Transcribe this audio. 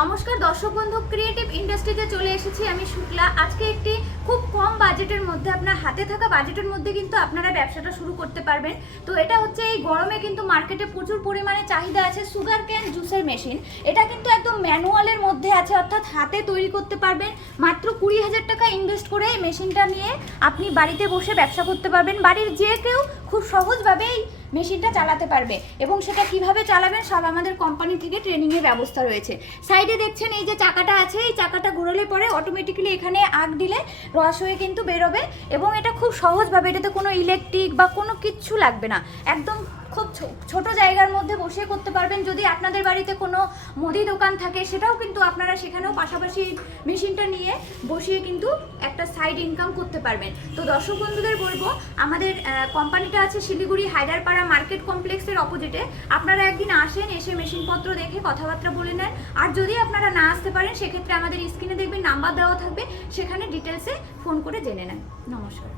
নমস্কার দর্শক বন্ধু, ক্রিয়েটিভ ইন্ডাস্ট্রিতে চলে এসেছি আমি শুক্লা। আজকে একটি খুব কম বাজেটের মধ্যে, আপনার হাতে থাকা বাজেটের মধ্যে কিন্তু আপনারা ব্যবসাটা শুরু করতে পারবেন। তো এটা হচ্ছে এই গরমে কিন্তু মার্কেটে প্রচুর পরিমাণে চাহিদা আছে সুগার ক্যান জুসের মেশিন। এটা কিন্তু একদম ম্যানুয়ালের মধ্যে আছে, অর্থাৎ হাতে তৈরি করতে পারবেন। মাত্র 20,000 টাকা ইনভেস্ট করে এই মেশিনটা নিয়ে আপনি বাড়িতে বসে ব্যবসা করতে পারবেন। বাড়ির যে কেউ খুব সহজভাবে এই মেশিনটা চালাতে পারবে এবং সেটা কিভাবে চালাবেন সব আমাদের কোম্পানি থেকে ট্রেনিংয়ের ব্যবস্থা রয়েছে। সাইডে দেখছেন এই যে চাকাটা আছে, এই চাকাটা ঘোরালে পরে অটোমেটিক্যালি এখানে আগ দিলে রস হয়ে কিন্তু বেরোবে এবং এটা খুব সহজভাবে, এটাতে কোনো ইলেকট্রিক বা কোনো কিচ্ছু লাগবে না। একদম খুব ছোট জায়গার মধ্যে বসে করতে পারবেন। যদি আপনাদের বাড়িতে কোনো মুদি দোকান থাকে সেটাও কিন্তু আপনারা সেখানেও পাশাপাশি মেশিনটা নিয়ে বসিয়ে কিন্তু একটা সাইড ইনকাম করতে পারবেন। তো দর্শক বন্ধুদের বলবো, আমাদের কোম্পানিটা আছে শিলিগুড়ি হায়দারপাড়া মার্কেট কমপ্লেক্সের অপোজিটে। আপনারা একদিন আসেন, এসে মেশিনপত্র দেখে কথাবার্তা বলে নেন। আর যদি আপনারা না আসতে পারেন সেক্ষেত্রে আমাদের স্ক্রিনে দেখবেন নাম্বার দেওয়া থাকবে, সেখানে ডিটেলসে ফোন করে জেনে নেন। নমস্কার।